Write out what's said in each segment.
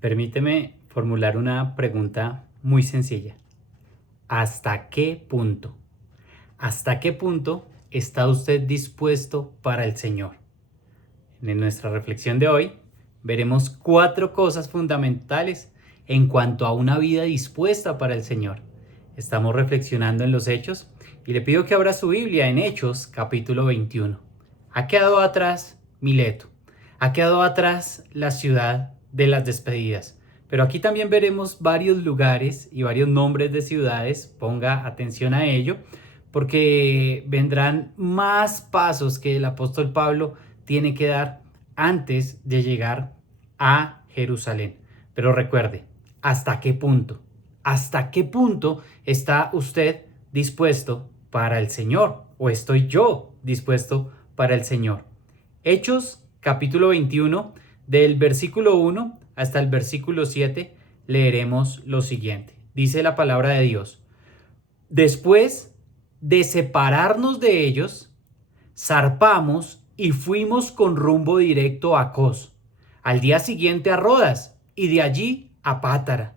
Permíteme formular una pregunta muy sencilla. ¿Hasta qué punto? ¿Hasta qué punto está usted dispuesto para el Señor? En nuestra reflexión de hoy veremos 4 cosas fundamentales en cuanto a una vida dispuesta para el Señor. Estamos reflexionando en los Hechos y le pido que abra su Biblia en Hechos capítulo 21. Ha quedado atrás Mileto, ha quedado atrás la ciudad de las despedidas, pero aquí también veremos varios lugares y varios nombres de ciudades. Ponga atención a ello porque vendrán más pasos que el apóstol Pablo tiene que dar antes de llegar a Jerusalén. Pero recuerde, ¿hasta qué punto? ¿Hasta qué punto está usted dispuesto para el Señor? ¿O estoy yo dispuesto para el Señor? Hechos capítulo 21, del versículo 1 hasta el versículo 7, leeremos lo siguiente. Dice la palabra de Dios: Después de separarnos de ellos, zarpamos y fuimos con rumbo directo a Cos, al día siguiente a Rodas y de allí a Pátara.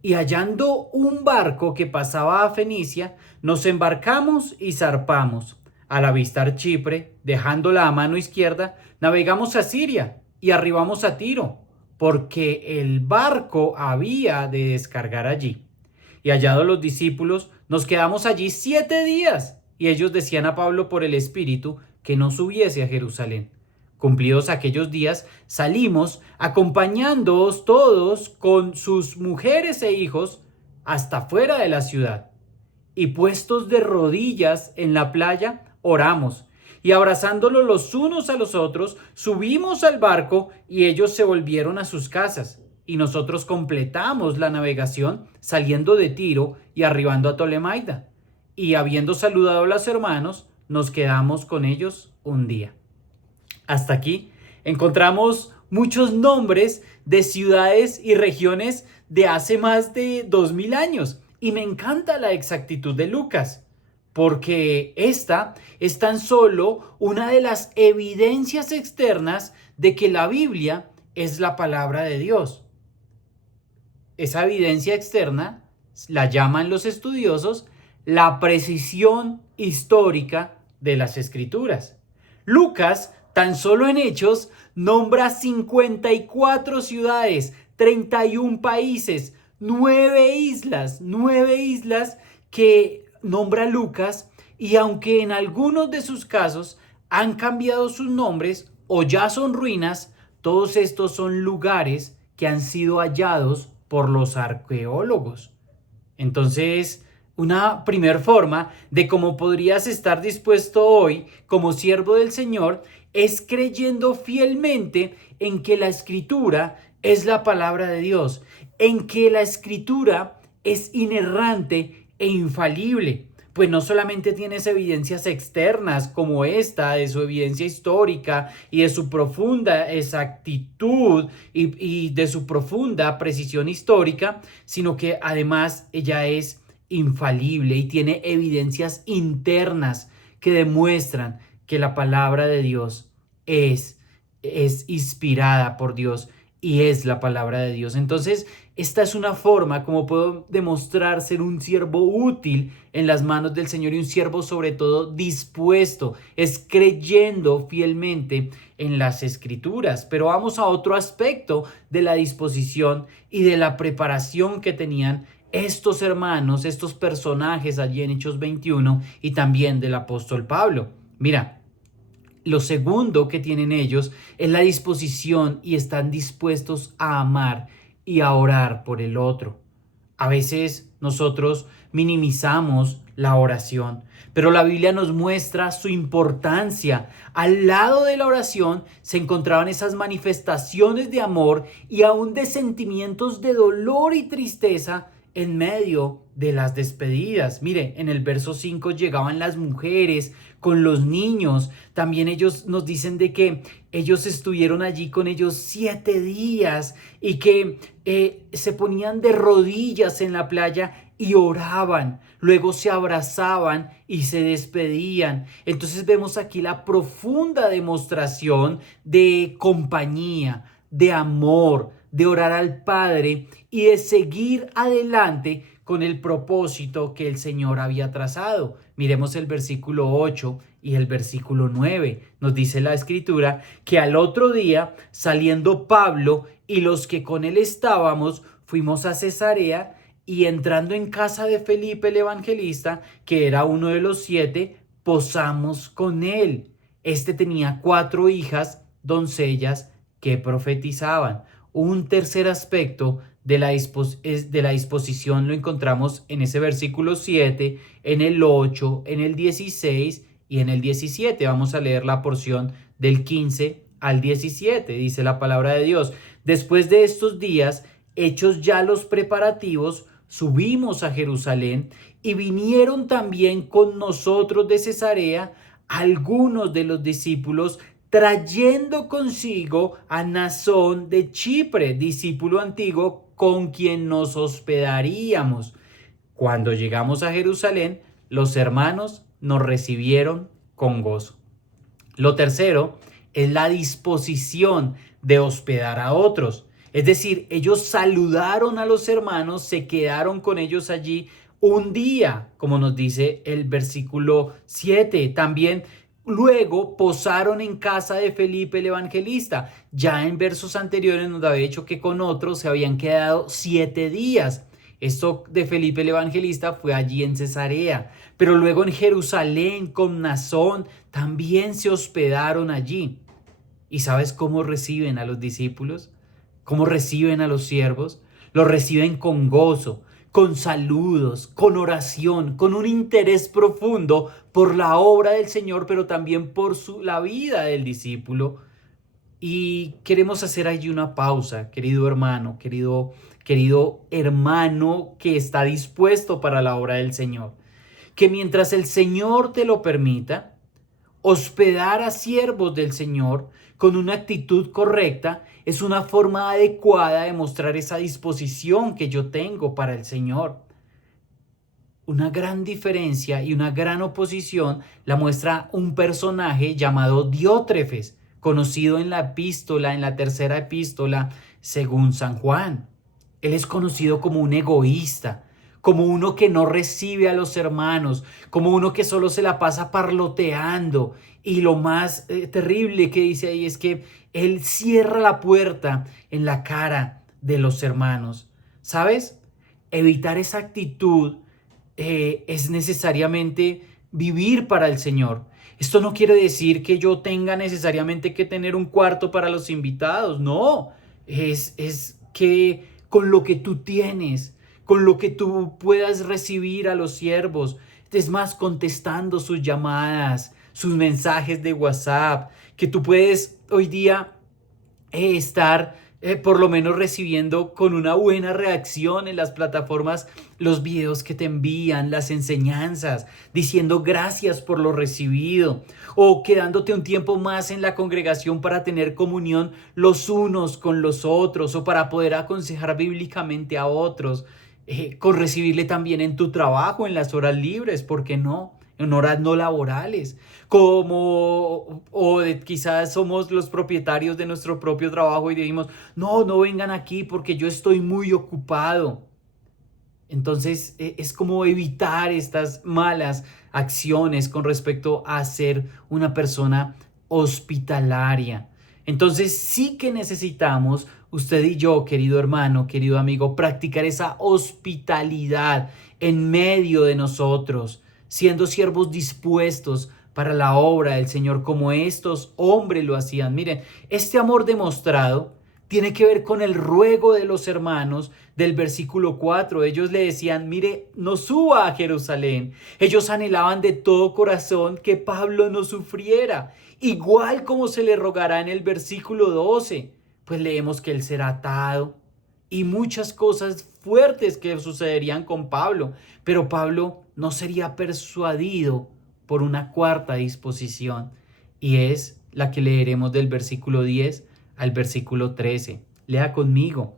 Y hallando un barco que pasaba a Fenicia, nos embarcamos y zarpamos. Al avistar Chipre, dejándola a mano izquierda, navegamos a Siria y arribamos a Tiro, porque el barco había de descargar allí. Y hallados los discípulos, nos quedamos allí 7 días, y ellos decían a Pablo por el Espíritu que no subiese a Jerusalén. Cumplidos aquellos días, salimos acompañándoos todos con sus mujeres e hijos hasta fuera de la ciudad. Y puestos de rodillas en la playa, oramos. Y abrazándolos los unos a los otros, subimos al barco y ellos se volvieron a sus casas. Y nosotros completamos la navegación saliendo de Tiro y arribando a Tolemaida. Y habiendo saludado a los hermanos, nos quedamos con ellos un día. Hasta aquí encontramos muchos nombres de ciudades y regiones de hace más de 2000 años. Y me encanta la exactitud de Lucas, porque esta es tan solo una de las evidencias externas de que la Biblia es la palabra de Dios. Esa evidencia externa la llaman los estudiosos la precisión histórica de las escrituras. Lucas, tan solo en Hechos, nombra 54 ciudades, 31 países, 9 islas que nombra Lucas, y aunque en algunos de sus casos han cambiado sus nombres o ya son ruinas, todos estos son lugares que han sido hallados por los arqueólogos. Entonces, una primer forma de cómo podrías estar dispuesto hoy como siervo del Señor es creyendo fielmente en que la Escritura es la palabra de Dios, en que la Escritura es inerrante e infalible. Pues no solamente tienes evidencias externas como esta, de su evidencia histórica y de su profunda exactitud y de su profunda precisión histórica, sino que además ella es infalible y tiene evidencias internas que demuestran que la palabra de Dios es inspirada por Dios y es la palabra de Dios. Entonces, esta es una forma como puedo demostrar ser un siervo útil en las manos del Señor y un siervo sobre todo dispuesto, es creyendo fielmente en las Escrituras. Pero vamos a otro aspecto de la disposición y de la preparación que tenían estos hermanos, estos personajes allí en Hechos 21 y también del apóstol Pablo. Mira, lo segundo que tienen ellos es la disposición y están dispuestos a amar y a orar por el otro. A veces nosotros minimizamos la oración, pero la Biblia nos muestra su importancia. Al lado de la oración se encontraban esas manifestaciones de amor y aún de sentimientos de dolor y tristeza en medio de las despedidas. Mire, en el verso 5 llegaban las mujeres con los niños. También ellos nos dicen de que ellos estuvieron allí con ellos 7 días y que se ponían de rodillas en la playa y oraban, luego se abrazaban y se despedían. Entonces vemos aquí la profunda demostración de compañía, de amor, de orar al Padre y de seguir adelante con el propósito que el Señor había trazado. Miremos el versículo 8 y el versículo 9. Nos dice la Escritura que al otro día, saliendo Pablo y los que con él estábamos, fuimos a Cesarea, y entrando en casa de Felipe el evangelista, que era uno de los 7, posamos con él. Este tenía 4 hijas, doncellas, que profetizaban. Un tercer aspecto de la disposición lo encontramos en ese versículo 7, en el 8, en el 16 y en el 17. Vamos a leer la porción del 15 al 17. Dice la palabra de Dios: después de estos días, hechos ya los preparativos, subimos a Jerusalén, y vinieron también con nosotros de Cesarea algunos de los discípulos, trayendo consigo a Mnasón de Chipre, discípulo antiguo con quien nos hospedaríamos. Cuando llegamos a Jerusalén, los hermanos nos recibieron con gozo. Lo tercero es la disposición de hospedar a otros. Es decir, ellos saludaron a los hermanos, se quedaron con ellos allí un día, como nos dice el versículo 7. También luego posaron en casa de Felipe el evangelista. Ya en versos anteriores nos había dicho que con otros se habían quedado 7 días. Esto de Felipe el evangelista fue allí en Cesarea, pero luego en Jerusalén con Mnasón también se hospedaron allí. ¿Y sabes cómo reciben a los discípulos? ¿Cómo reciben a los siervos? Los reciben con gozo, con saludos, con oración, con un interés profundo por la obra del Señor, pero también por la vida del discípulo. Y queremos hacer allí una pausa, querido hermano, querido hermano que está dispuesto para la obra del Señor. Que mientras el Señor te lo permita, hospedar a siervos del Señor con una actitud correcta es una forma adecuada de mostrar esa disposición que yo tengo para el Señor. Una gran diferencia y una gran oposición la muestra un personaje llamado Diótrefes, conocido en la tercera epístola según San Juan. Él es conocido como un egoísta, como uno que no recibe a los hermanos, como uno que solo se la pasa parloteando. Y lo más terrible que dice ahí es que él cierra la puerta en la cara de los hermanos. ¿Sabes? Evitar esa actitud es necesariamente vivir para el Señor. Esto no quiere decir que yo tenga necesariamente que tener un cuarto para los invitados. No, es que con lo que tú tienes, con lo que tú puedas recibir a los siervos, es más, contestando sus llamadas, sus mensajes de WhatsApp, que tú puedes hoy día estar por lo menos recibiendo con una buena reacción en las plataformas los videos que te envían, las enseñanzas, diciendo gracias por lo recibido, o quedándote un tiempo más en la congregación para tener comunión los unos con los otros, o para poder aconsejar bíblicamente a otros, con recibirle también en tu trabajo, en las horas libres, ¿por qué no? En horas no laborales, quizás somos los propietarios de nuestro propio trabajo y decimos, no vengan aquí porque yo estoy muy ocupado. Entonces es como evitar estas malas acciones con respecto a ser una persona hospitalaria. Entonces sí que necesitamos, usted y yo, querido hermano, querido amigo, practicar esa hospitalidad en medio de nosotros, siendo siervos dispuestos para la obra del Señor como estos hombres lo hacían. Miren, este amor demostrado tiene que ver con el ruego de los hermanos del versículo 4. Ellos le decían, mire, no suba a Jerusalén. Ellos anhelaban de todo corazón que Pablo no sufriera, igual como se le rogará en el versículo 12. Pues leemos que él será atado y muchas cosas fuertes que sucederían con Pablo. Pero Pablo no sería persuadido por una cuarta disposición, y es la que leeremos del versículo 10 al versículo 13. Lea conmigo.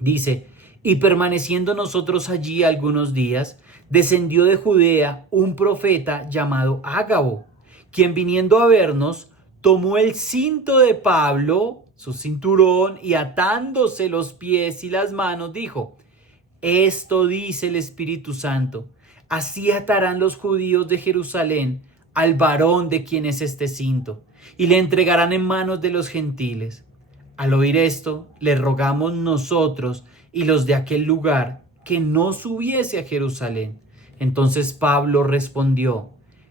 Dice, y permaneciendo nosotros allí algunos días, descendió de Judea un profeta llamado Ágabo, quien viniendo a vernos, tomó el cinto de Pablo su cinturón y atándose los pies y las manos, dijo: esto dice el Espíritu Santo, así atarán los judíos de Jerusalén al varón de quien es este cinto, y le entregarán en manos de los gentiles. Al oír esto, le rogamos nosotros y los de aquel lugar que no subiese a Jerusalén. Entonces Pablo respondió: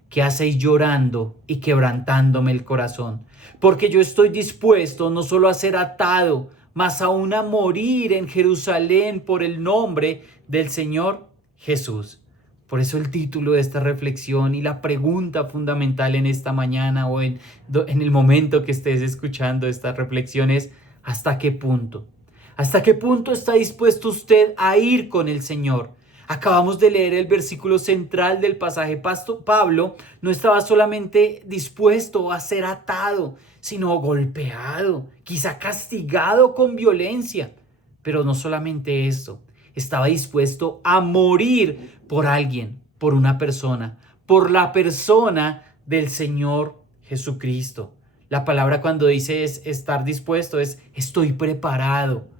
¿qué hacéis llorando y quebrantándome el corazón? Porque yo estoy dispuesto no solo a ser atado, mas aún a morir en Jerusalén por el nombre del Señor Jesús. Por eso el título de esta reflexión y la pregunta fundamental en esta mañana o en el momento que estés escuchando esta reflexión es: ¿hasta qué punto? ¿Hasta qué punto está dispuesto usted a ir con el Señor? Acabamos de leer el versículo central del pasaje. Pablo no estaba solamente dispuesto a ser atado, sino golpeado, quizá castigado con violencia. Pero no solamente esto, estaba dispuesto a morir por alguien, por una persona, por la persona del Señor Jesucristo. La palabra cuando dice es estar dispuesto es estoy preparado.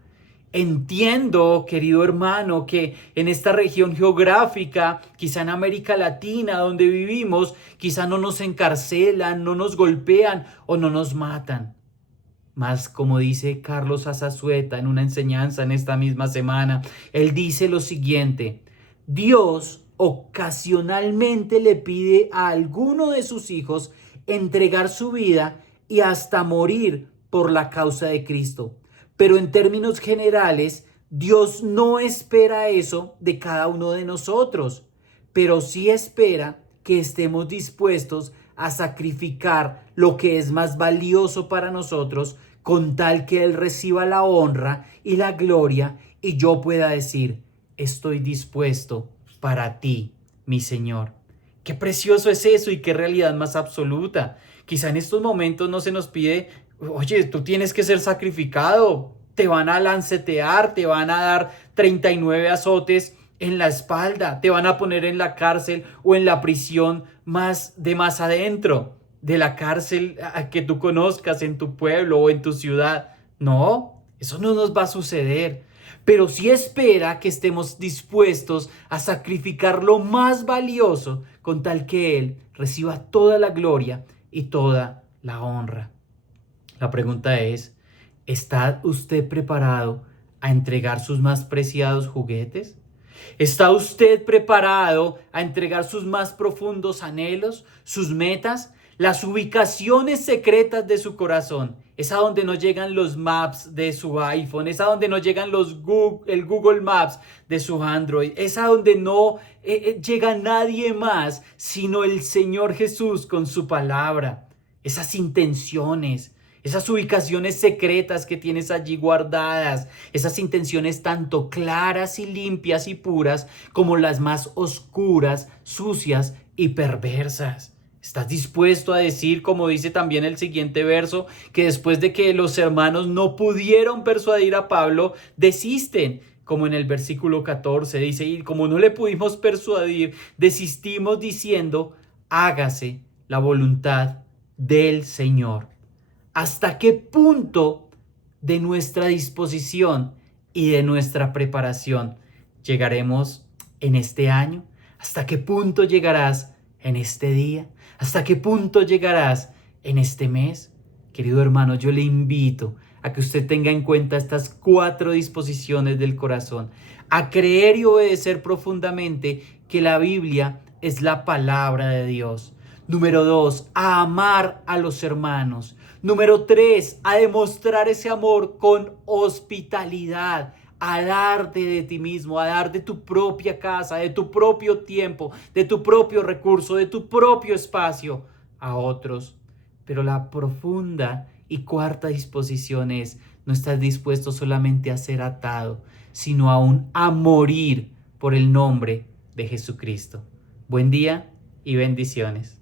Entiendo, querido hermano, que en esta región geográfica, quizá en América Latina donde vivimos, quizá no nos encarcelan, no nos golpean o no nos matan. Mas como dice Carlos Azazueta en una enseñanza en esta misma semana, él dice lo siguiente: Dios ocasionalmente le pide a alguno de sus hijos entregar su vida y hasta morir por la causa de Cristo. Pero en términos generales, Dios no espera eso de cada uno de nosotros, pero sí espera que estemos dispuestos a sacrificar lo que es más valioso para nosotros con tal que Él reciba la honra y la gloria y yo pueda decir: estoy dispuesto para ti, mi Señor. Qué precioso es eso y qué realidad más absoluta. Quizá en estos momentos no se nos pide: oye, tú tienes que ser sacrificado, te van a lancetear, te van a dar 39 azotes en la espalda, te van a poner en la cárcel o en la prisión más adentro de la cárcel a que tú conozcas en tu pueblo o en tu ciudad. No, eso no nos va a suceder. Pero sí espera que estemos dispuestos a sacrificar lo más valioso con tal que Él reciba toda la gloria y toda la honra. La pregunta es: ¿está usted preparado a entregar sus más preciados juguetes? ¿Está usted preparado a entregar sus más profundos anhelos, sus metas, las ubicaciones secretas de su corazón? Es a donde no llegan los maps de su iPhone, es a donde no llegan el Google Maps de su Android, es a donde no llega nadie más sino el Señor Jesús con su palabra. Esas intenciones, esas ubicaciones secretas que tienes allí guardadas, esas intenciones tanto claras y limpias y puras como las más oscuras, sucias y perversas. ¿Estás dispuesto a decir, como dice también el siguiente verso, que después de que los hermanos no pudieron persuadir a Pablo, desisten? Como en el versículo 14 dice: y como no le pudimos persuadir, desistimos diciendo: hágase la voluntad del Señor. ¿Hasta qué punto de nuestra disposición y de nuestra preparación llegaremos en este año? ¿Hasta qué punto llegarás en este día? ¿Hasta qué punto llegarás en este mes? Querido hermano, yo le invito a que usted tenga en cuenta estas 4 disposiciones del corazón: a creer y obedecer profundamente que la Biblia es la palabra de Dios. Número 2, a amar a los hermanos. Número 3, a demostrar ese amor con hospitalidad, a darte de ti mismo, a dar de tu propia casa, de tu propio tiempo, de tu propio recurso, de tu propio espacio a otros. Pero la profunda y 4ª disposición es: no estás dispuesto solamente a ser atado, sino aún a morir por el nombre de Jesucristo. Buen día y bendiciones.